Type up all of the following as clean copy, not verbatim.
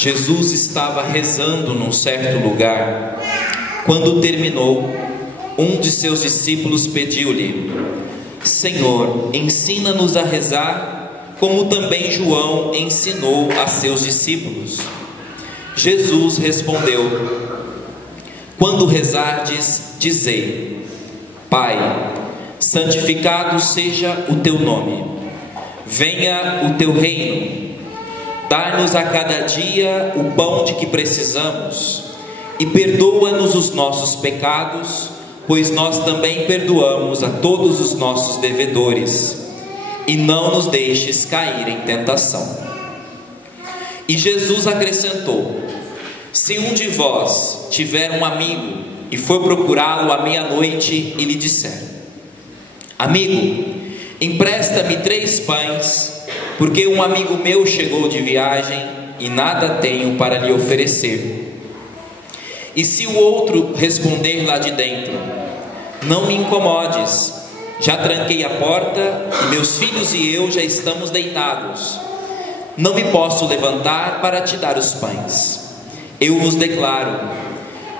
Jesus estava rezando num certo lugar. Quando terminou, um de seus discípulos pediu-lhe: Senhor, ensina-nos a rezar, como também João ensinou a seus discípulos. Jesus respondeu: Quando rezardes, dizei: Pai, santificado seja o teu nome, venha o teu reino, dai-nos a cada dia o pão de que precisamos, e perdoa-nos os nossos pecados, pois nós também perdoamos a todos os nossos devedores, e não nos deixes cair em tentação. E Jesus acrescentou: Se um de vós tiver um amigo e for procurá-lo à meia-noite e lhe disser: Amigo, empresta-me 3 pães, porque um amigo meu chegou de viagem e nada tenho para lhe oferecer. E se o outro responder lá de dentro: Não me incomodes, já tranquei a porta e meus filhos e eu já estamos deitados, não me posso levantar para te dar os pães. Eu vos declaro,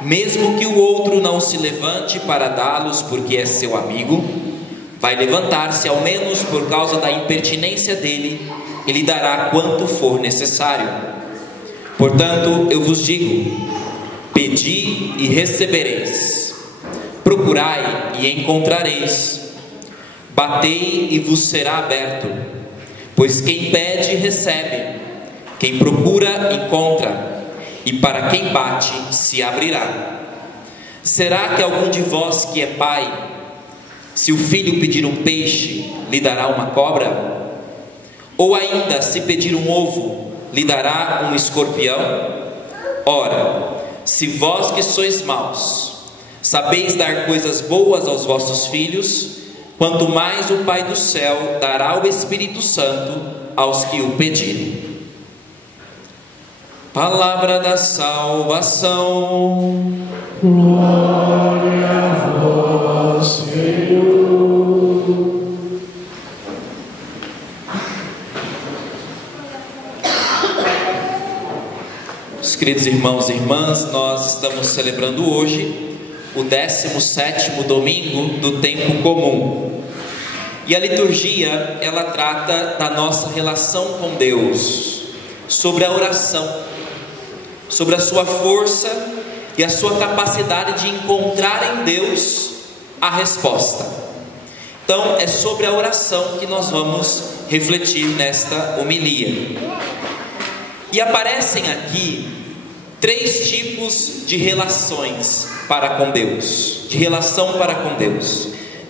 mesmo que o outro não se levante para dá-los porque é seu amigo, vai levantar-se ao menos por causa da impertinência dele e lhe dará quanto for necessário. Portanto, eu vos digo: pedi e recebereis, procurai e encontrareis, batei e vos será aberto. Pois quem pede, recebe, quem procura, encontra, e para quem bate, se abrirá. Será que algum de vós que é pai, se o filho pedir um peixe, lhe dará uma cobra? Ou ainda, se pedir um ovo, lhe dará um escorpião? Ora, se vós que sois maus, sabeis dar coisas boas aos vossos filhos, quanto mais o Pai do céu dará o Espírito Santo aos que o pedirem. Palavra da salvação. Glória a vós, Senhor. Meus queridos irmãos e irmãs, nós estamos celebrando hoje o 17º domingo do tempo comum. E a liturgia, ela trata da nossa relação com Deus, sobre a oração, sobre a sua força e a sua capacidade de encontrar em Deus a resposta. Então, é sobre a oração que nós vamos refletir nesta homilia. E aparecem aqui 3 tipos de relações para com Deus, de relação para com Deus,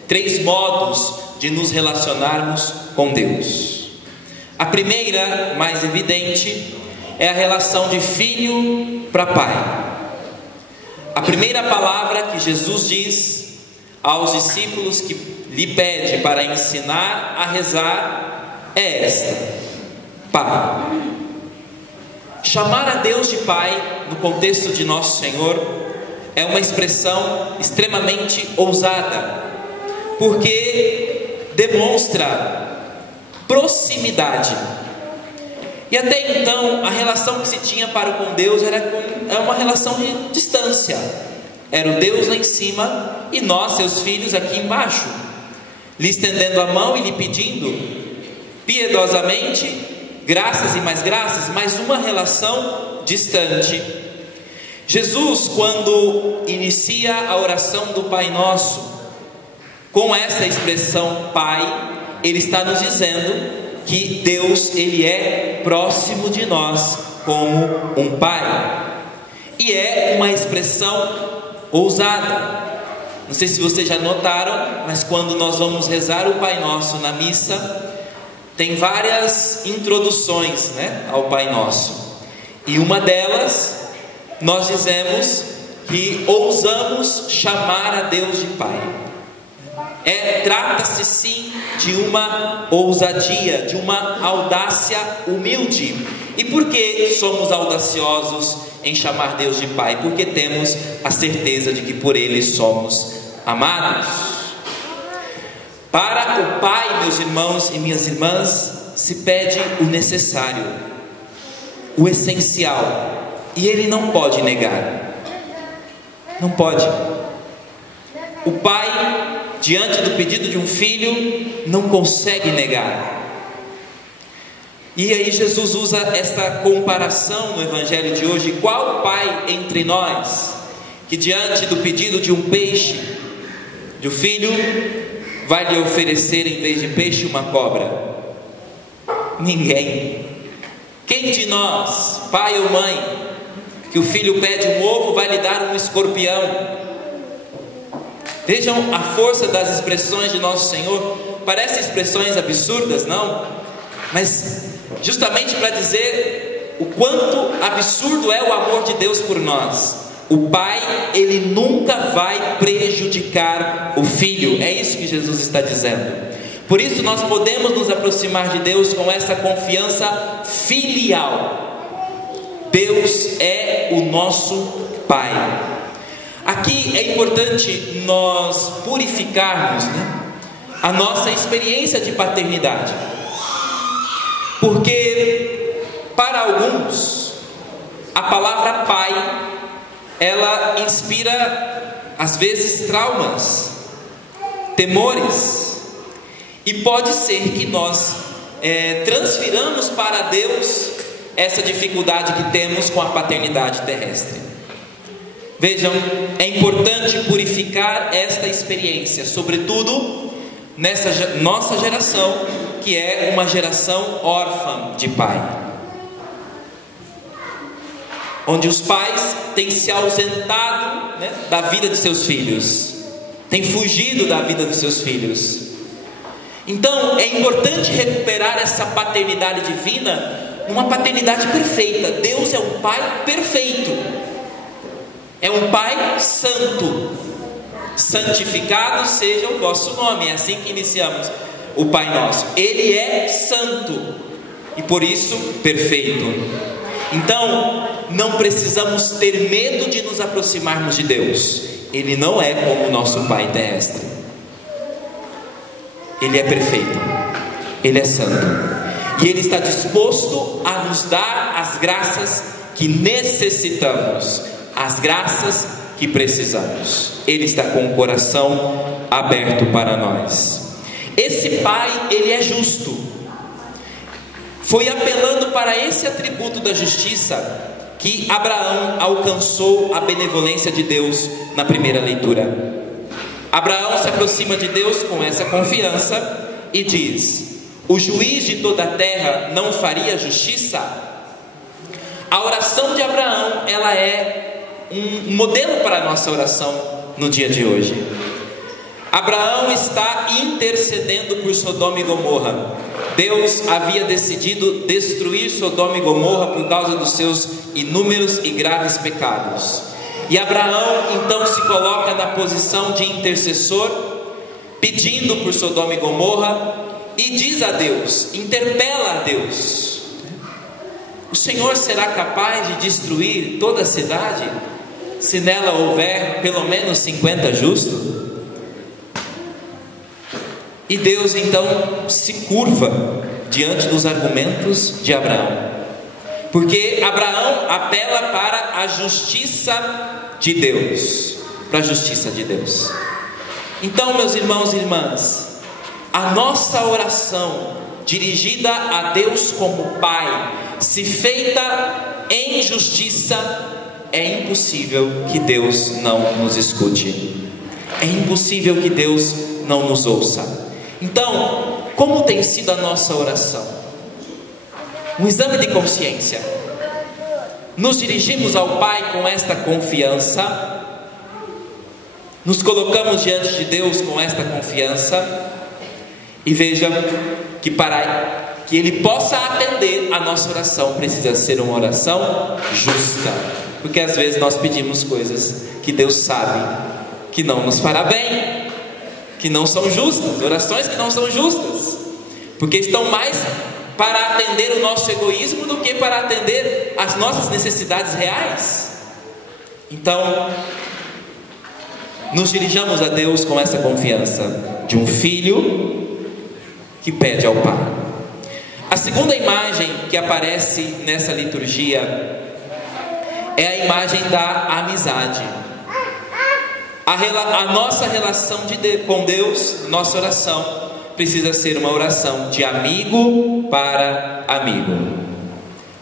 3 modos de nos relacionarmos com Deus. A primeira, mais evidente, é a relação de filho para pai. A primeira palavra que Jesus diz aos discípulos que lhe pede para ensinar a rezar é esta: Pai. Chamar a Deus de Pai, no contexto de Nosso Senhor, é uma expressão extremamente ousada, porque demonstra proximidade. E até então, a relação que se tinha para com Deus era uma relação de distância. Era o Deus lá em cima e nós, seus filhos, aqui embaixo, lhe estendendo a mão e lhe pedindo piedosamente graças e mais graças, mas uma relação distante. Jesus, quando inicia a oração do Pai Nosso com essa expressão Pai, Ele está nos dizendo que Deus, Ele é próximo de nós como um Pai. E é uma expressão ousada. Não sei se vocês já notaram, mas quando nós vamos rezar o Pai Nosso na missa, tem várias introduções, ao Pai Nosso. E uma delas, nós dizemos que ousamos chamar a Deus de Pai. Trata-se sim de uma ousadia, de uma audácia humilde. E por que somos audaciosos em chamar Deus de Pai? Porque temos a certeza de que por Ele somos amados. Para o Pai, meus irmãos e minhas irmãs, se pede o necessário. o essencial, e ele não pode negar. Não pode. O pai, diante do pedido de um filho, não consegue negar. E aí Jesus usa esta comparação no evangelho de hoje. Qual pai entre nós que diante do pedido de um peixe, de um filho, vai lhe oferecer em vez de peixe uma cobra? Ninguém. Quem de nós, pai ou mãe, que o filho pede um ovo, vai lhe dar um escorpião? Vejam a força das expressões de nosso Senhor. Parecem expressões absurdas, não? Mas justamente para dizer o quanto absurdo é o amor de Deus por nós. O pai, ele nunca vai prejudicar o filho. É isso que Jesus está dizendo. Por isso nós podemos nos aproximar de Deus com essa confiança filial. Deus é o nosso pai. Aqui é importante nós purificarmos, a nossa experiência de paternidade. Porque para alguns a palavra pai, ela inspira às vezes traumas, temores, e pode ser que nós transfiramos para Deus essa dificuldade que temos com a paternidade terrestre. Vejam, é importante purificar esta experiência, sobretudo nessa nossa geração, que é uma geração órfã de pai, onde os pais têm se ausentado da vida de seus filhos, têm fugido da vida dos seus filhos. Então é importante recuperar essa paternidade divina, uma paternidade perfeita. Deus é um pai perfeito, é um pai santo. Santificado seja o vosso nome. É assim que iniciamos o Pai Nosso. Ele é santo e por isso perfeito. Então não precisamos ter medo de nos aproximarmos de Deus. Ele não é como o nosso pai terrestre. Ele é perfeito, ele é santo, e ele está disposto a nos dar as graças que necessitamos, as graças que precisamos. Ele está com o coração aberto para nós. Esse pai, ele é justo. Foi apelando para esse atributo da justiça que Abraão alcançou a benevolência de Deus na primeira leitura. Abraão se aproxima de Deus com essa confiança e diz: o juiz de toda a terra não faria justiça? A oração de Abraão, ela é um modelo para a nossa oração no dia de hoje. Abraão está intercedendo por Sodoma e Gomorra. Deus havia decidido destruir Sodoma e Gomorra por causa dos seus inúmeros e graves pecados. E Abraão então se coloca na posição de intercessor, pedindo por Sodoma e Gomorra, e diz a Deus, interpela a Deus: o Senhor será capaz de destruir toda a cidade, se nela houver pelo menos 50 justos? E Deus então se curva diante dos argumentos de Abraão, porque Abraão apela para a justiça de Deus, para a justiça de Deus. Então, meus irmãos e irmãs, a nossa oração dirigida a Deus como Pai, se feita em justiça, é impossível que Deus não nos escute, é impossível que Deus não nos ouça. Então, como tem sido a nossa oração? Um exame de consciência. Nos dirigimos ao Pai com esta confiança? Nos colocamos diante de Deus com esta confiança? E veja que para que Ele possa atender a nossa oração, precisa ser uma oração justa. Porque às vezes nós pedimos coisas que Deus sabe que não nos fará bem, que não são justas, orações que não são justas, porque estão mais para atender o nosso egoísmo do que para atender as nossas necessidades reais. Então, nos dirijamos a Deus com essa confiança de um filho que pede ao Pai. A segunda imagem que aparece nessa liturgia é a imagem da amizade. A nossa relação com Deus, nossa oração, precisa ser uma oração de amigo para amigo.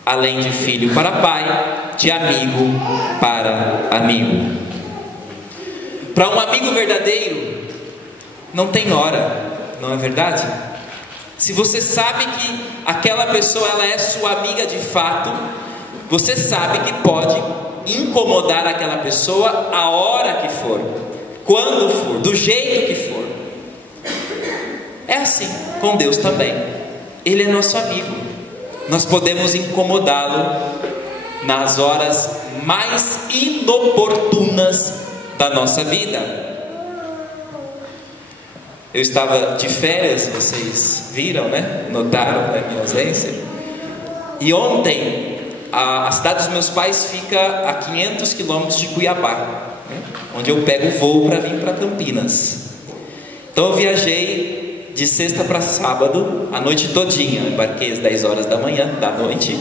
Além de filho para pai, de amigo para amigo. Para um amigo verdadeiro, não tem hora, não é verdade? Se você sabe que aquela pessoa ela é sua amiga de fato, você sabe que pode incomodar aquela pessoa a hora que for, quando for, do jeito que for. É assim com Deus também. Ele é nosso amigo. Nós podemos incomodá-lo nas horas mais inoportunas da nossa vida. Eu estava de férias, vocês viram, né? Notaram a minha ausência. E ontem, a cidade dos meus pais fica a 500 quilômetros de Cuiabá, né? Onde eu pego o voo para vir para Campinas. Então eu viajei de sexta para sábado, a noite todinha. Eu embarquei às 10 horas da noite,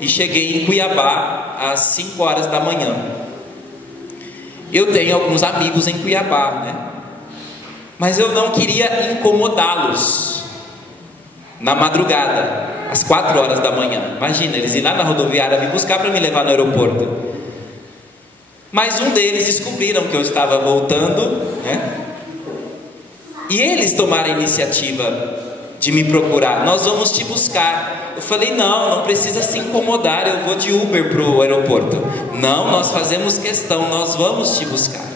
e cheguei em Cuiabá às 5 horas da manhã. Eu tenho alguns amigos em Cuiabá, né? Mas eu não queria incomodá-los na madrugada, às 4 horas da manhã. Imagina, eles irem lá na rodoviária me buscar para me levar no aeroporto. Mas um deles descobriram que eu estava voltando, né? E eles tomaram a iniciativa de me procurar. Nós vamos te buscar. Eu falei, não precisa se incomodar, eu vou de Uber para o aeroporto. Não, nós fazemos questão, nós vamos te buscar.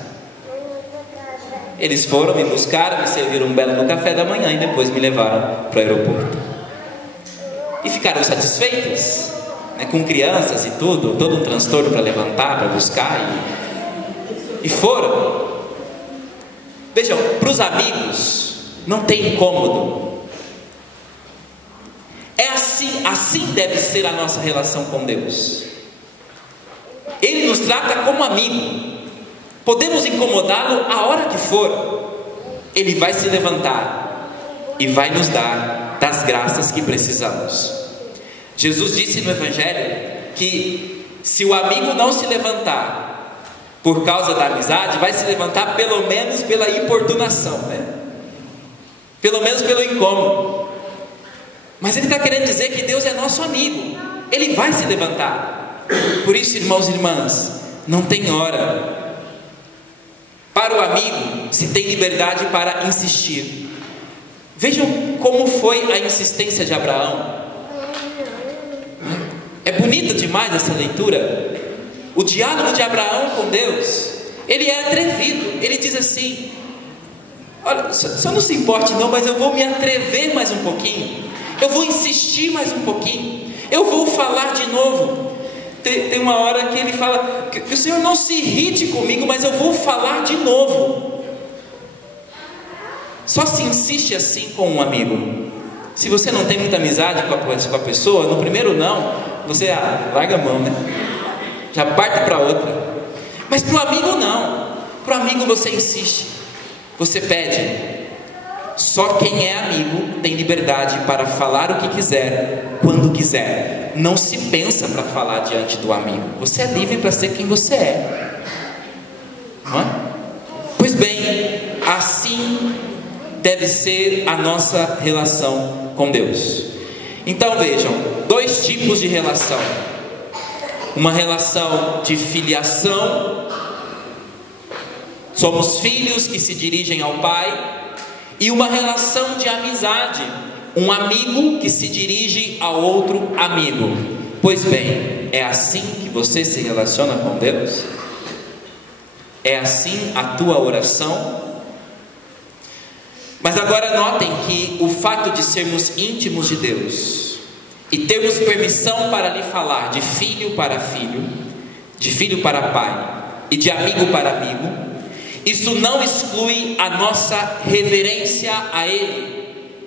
Eles foram me buscar, me serviram um belo no café da manhã e depois me levaram para o aeroporto. E ficaram satisfeitos, né, com crianças e tudo, todo um transtorno para levantar, para buscar, e foram. Vejam, para os amigos não tem incômodo. É assim deve ser a nossa relação com Deus. Ele nos trata como amigo. Podemos incomodá-lo a hora que for. Ele vai se levantar e vai nos dar das graças que precisamos. Jesus disse no Evangelho que se o amigo não se levantar por causa da amizade, vai se levantar pelo menos pela importunação, né? Pelo menos pelo incômodo. Mas ele está querendo dizer que Deus é nosso amigo. Ele vai se levantar. Por isso, irmãos e irmãs, não tem hora. Para o amigo se tem liberdade para insistir. Vejam como foi a insistência de Abraão. É bonita demais essa leitura. O diálogo de Abraão com Deus. Ele é atrevido. Ele diz assim: olha, só não se importe não, mas eu vou me atrever mais um pouquinho. Eu vou insistir mais um pouquinho. Eu vou falar de novo. Tem uma hora que ele fala que o Senhor não se irrite comigo, mas eu vou falar de novo. Só se insiste assim com um amigo. Se você não tem muita amizade com a pessoa, no primeiro não, você larga a mão, né? Já parte para outra. Mas para o amigo não. Para o amigo você insiste, você pede. Só quem é amigo tem liberdade para falar o que quiser, quando quiser. Não se pensa para falar diante do amigo. Você é livre para ser quem você é. Não é? Pois bem, assim deve ser a nossa relação com Deus. Então vejam, 2 tipos de relação. Uma relação de filiação. Somos filhos que se dirigem ao Pai. E uma relação de amizade, um amigo que se dirige a outro amigo. Pois bem, é assim que você se relaciona com Deus? É assim a tua oração? Mas agora notem que o fato de sermos íntimos de Deus e termos permissão para lhe falar de filho para filho, de filho para pai e de amigo para amigo, isso não exclui a nossa reverência a Ele.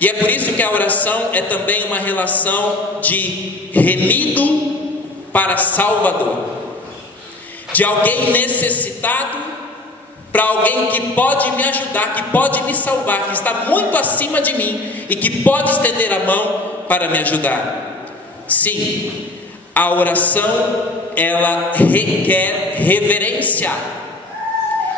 E é por isso que a oração é também uma relação de remido para Salvador, de alguém necessitado para alguém que pode me ajudar, que pode me salvar, que está está muito acima de mim e que pode estender a mão para me ajudar. Sim, a oração, ela requer reverência,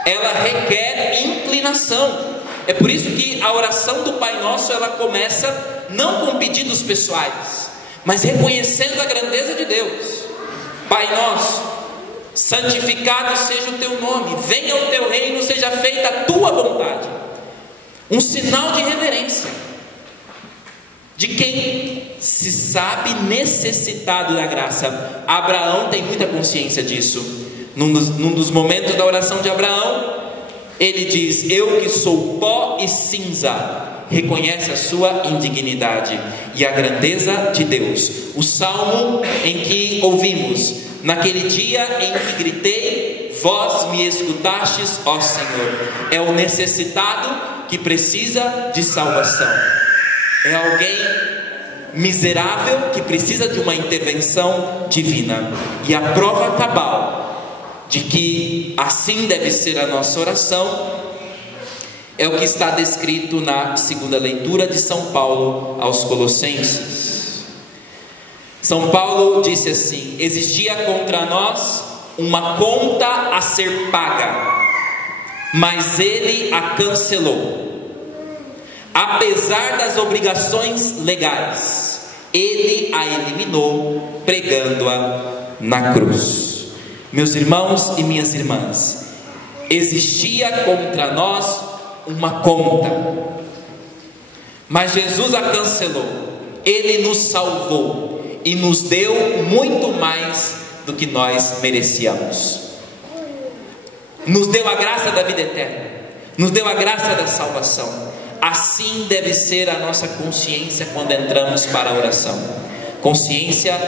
ela requer inclinação. É por isso que a oração do Pai Nosso, ela começa não com pedidos pessoais, mas reconhecendo a grandeza de Deus. Pai Nosso, santificado seja o teu nome, venha o teu reino, seja feita a tua vontade. Um sinal de reverência de quem se sabe necessitado da graça. Abraão tem muita consciência disso. Num dos momentos da oração de Abraão, ele diz: eu que sou pó e cinza. Reconhece a sua indignidade e a grandeza de Deus. O salmo em que ouvimos: naquele dia em que gritei, vós me escutastes, ó Senhor. É o necessitado que precisa de salvação. É alguém miserável que precisa de uma intervenção divina. E a prova cabal de que assim deve ser a nossa oração é o que está descrito na segunda leitura de São Paulo aos Colossenses. São Paulo disse assim: existia contra nós uma conta a ser paga, mas ele a cancelou. Apesar das obrigações legais, ele a eliminou, pregando-a na cruz. Meus irmãos e minhas irmãs, existia contra nós uma conta, mas Jesus a cancelou. Ele nos salvou e nos deu muito mais do que nós merecíamos. Nos deu a graça da vida eterna, nos deu a graça da salvação. Assim deve ser a nossa consciência quando entramos para a oração. Consciência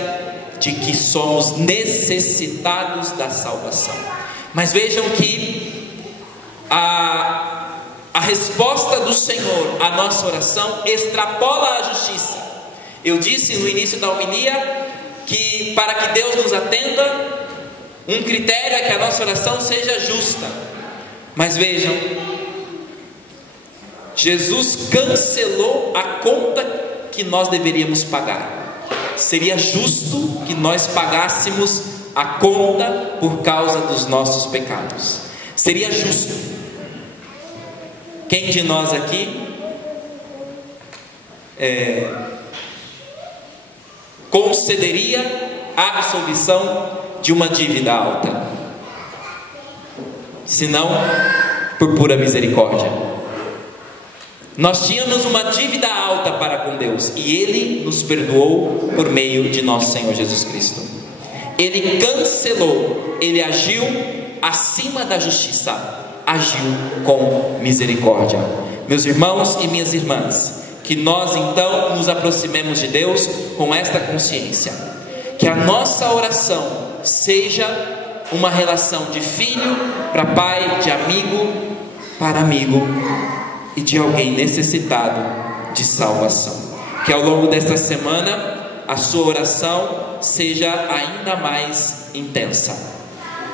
de que somos necessitados da salvação. Mas vejam que a resposta do Senhor à nossa oração extrapola a justiça. Eu disse no início da homilia que para que Deus nos atenda, um critério é que a nossa oração seja justa. Mas vejam, Jesus cancelou a conta que nós deveríamos pagar. Seria justo que nós pagássemos a conta por causa dos nossos pecados. Seria justo. Quem de nós aqui concederia a absolvição de uma dívida alta? Se não, por pura misericórdia. Nós tínhamos uma dívida alta para com Deus e Ele nos perdoou por meio de nosso Senhor Jesus Cristo. Ele cancelou, Ele agiu acima da justiça, agiu com misericórdia. Meus irmãos e minhas irmãs, que nós então nos aproximemos de Deus com esta consciência, que a nossa oração seja uma relação de filho para pai, de amigo para amigo e de alguém necessitado de salvação. Que ao longo desta semana a sua oração seja ainda mais intensa.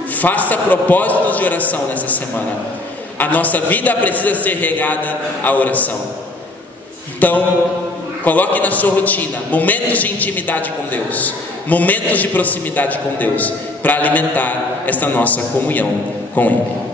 Faça propósitos de oração nessa semana. A nossa vida precisa ser regada à oração. Então, coloque na sua rotina momentos de intimidade com Deus, momentos de proximidade com Deus, para alimentar esta nossa comunhão com Ele.